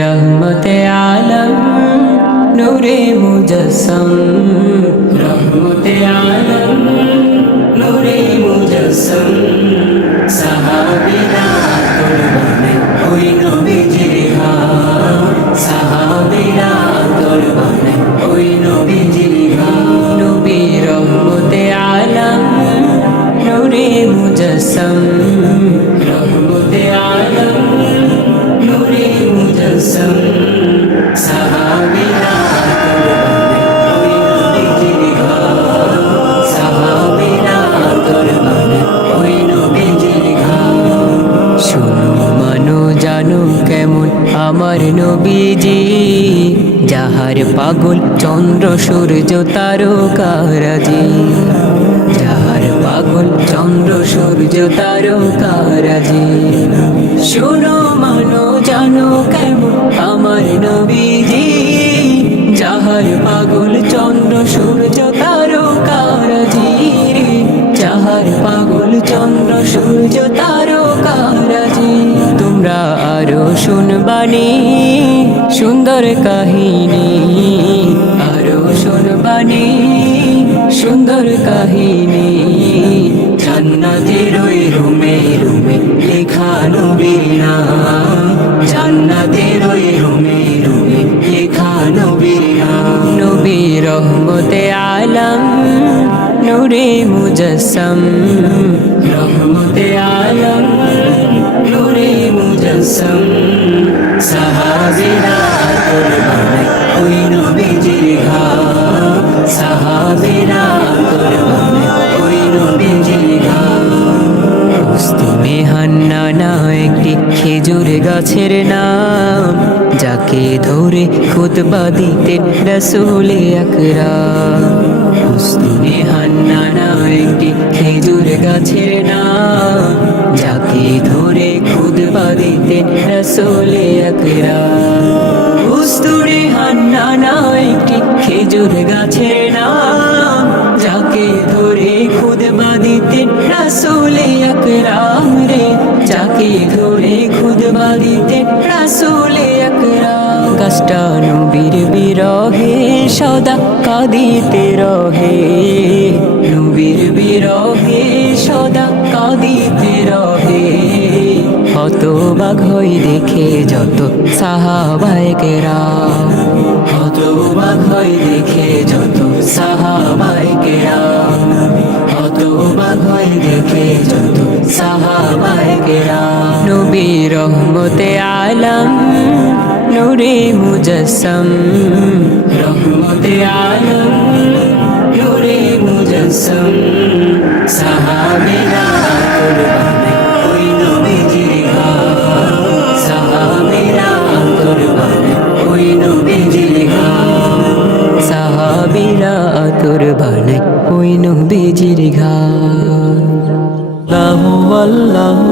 রহমতে আলম নূরে মুজস্সম, রহমতে আলম নূরে মুজস্সম। সাহাবীরা কুরবানে ওই নবীজির ঘাট, সাহাবীরা কুরবানে ওই নবীজির ঘাট। নবী রহমতে আলম নূরে মুজস্সম, রহমতে আলম নূরে মুজস্সম। সাহাবীরা কুরবানে ওই নবীজির ঘাট, সাহাবীরা কুরবানে ওই নবীজির ঘাট। শোনো মানো জানো কেমন আমার নবীজি, যাহার পাগল চন্দ্র সূর্য তারকারাজি, যাহার পাগল চন্দ্র সূর্য তারকারাজি। শোনো মানো জানো কেমন আমার নবীজি, যাহার পাগল চন্দ্র সূর্য তারকারাজি, যাহার পাগল চন্দ্র সূর্য তারকারাজি। তোমরা আরো শুনবানি সুন্দর কাহিনী, আরো শুনবানি সুন্দর কাহিনী। জান্নাতের ওই রুমে রুমে লেখা নবীর নাম, জান্নাতের ওই রুমে রুমে লেখা নবীর নাম। নবী রহমতে আলম নূরে মুজস্সম, রহমতে আলম নূরে মুজস্সম। সাহাবীরা কুরবানে ওই নবীজির ঘাট, সাহাবীরা কুরবানে ওই নবীজির ঘাট। উস্তুমে হান্নানা একটি খেজুর গাছের নাম, যাকে ধরে খুতবা দিতেন রাসূলে আকরাম। উস্তুমে হান্নানা একটি খেজুর গাছের নাম, যাকে ধরে খুতবা দিতেন রাসূলে আকরাম। উস্তুরে হান্নানা একটি খেজুর গাছের নাম, যাকে ধরে খুতবা দিতেন রাসূলে আকরাম রে, যাকে ধরে খুতবা দিতেন রাসূলে আকরাম। গাছটা নবীর বিরহে সদা কাঁদিতে রহে, নবীর বিরহে সদা কাঁদিতে রহে। হতবাক হই দেখে যত সাহাবায়ে কেরাম, হতবাক হই দেখে যত সাহাবায়ে কেরাম, হতবাক হই দেখে যত সাহাবায়ে কেরাম। নবী রহমতে আলম নূরে মুজস্সম, রহমতে আলম নূরে মুজস্সম। সাহাবীরা কুরবানে ওই নবীজির ঘাট, সাহাবীরা কুরবানে ওই নবীজির ঘাট, সাহাবীরা কুরবানে ওই নবীজির ঘাট। আল্লাহু আল্লাহু